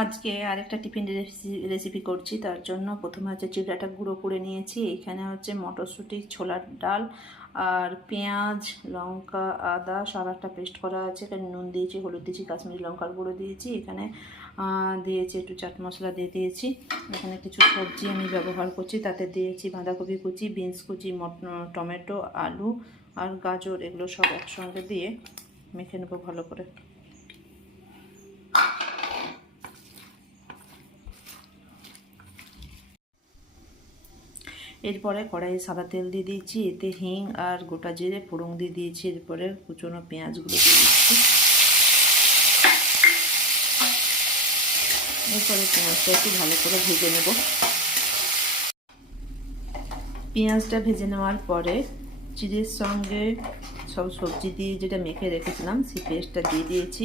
আজকে আরেকটা tiffin recipe করছি। তার জন্য প্রথমে হচ্ছে চিড়াটা গুঁড়ো করে নিয়েছি। এখানে হচ্ছে মটরশুঁটি, ছোলার ডাল আর পেঁয়াজ, লঙ্কা, আদা সব একটা পেস্ট করা আছে। এখানে নুন দিয়েছি, হলুদ দিয়েছি, কাশ্মীরি লঙ্কার গুঁড়ো দিয়েছি। এখানে দিয়েছি একটু চাট মশলা দিয়ে দিয়েছি। এখানে কিছু সবজি আমি ব্যবহার করছি, তাতে দিয়েছি বাঁধাকপি কুচি, বিনস কুচি, টমেটো, আলু আর গাজর, এগুলো সব একসঙ্গে দিয়ে মেখে নেবো ভালো করে। এরপরে কড়াইয়ে সাদা তেল দিয়ে দিয়েছি, এতে হিং আর গোটা জিরে ফোড়ন দিয়ে দিয়েছি। এরপরে কুচনো পেঁয়াজগুলো দিয়ে দিচ্ছি। এরপরে পেঁয়াজটা একটু ভালো করে ভেজে নেব। পেঁয়াজটা ভেজে নেওয়ার পরে চিড়ের সঙ্গে সব সবজি দিয়ে যেটা মেখে রেখেছিলাম সেই পেস্টটা দিয়ে দিয়েছি।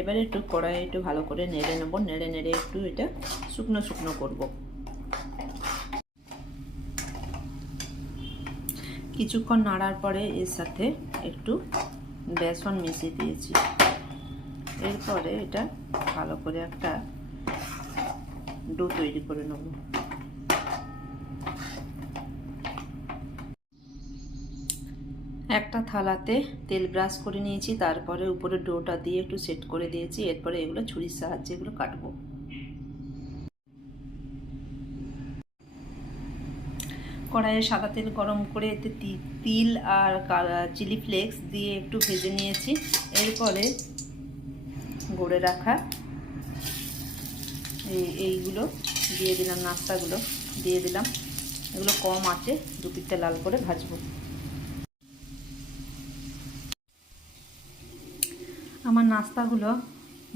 এবারে একটু কড়াইয়ে একটু ভালো করে নেড়ে নেব। নেড়ে নেড়ে একটু এটা শুকনো শুকনো করব। কিছুক্ষণ নাড়ার পরে এর সাথে একটু বেসন মিশিয়ে দিয়েছি। এরপরে এটা ভালো করে একটা ডো তৈরি করে নেব। একটা থালাতে তেল ব্রাশ করে নিয়েছি, তারপরে উপরে ডোটা দিয়ে একটু সেট করে দিয়েছি। এরপরে এগুলো ছুরির সাহায্যে এগুলো কাটবো। কড়াইয়ে সাদা তেল গরম করে এতে তিল আর চিলি ফ্লেক্স দিয়ে একটু ভেজে নিয়েছি। এরপরে গড়ে রাখা এইগুলো দিয়ে দিলাম, নাস্তাগুলো দিয়ে দিলাম। এগুলো কম আঁচে দু পিঠটা লাল করে ভাজবো। আমার নাস্তাগুলো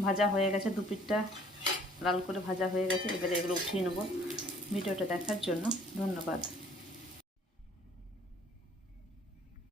ভাজা হয়ে গেছে, দু পিঠটা লাল করে ভাজা হয়ে গেছে। এবারে এগুলো উঠিয়ে নেব। ভিডিওটা দেখার জন্য ধন্যবাদ।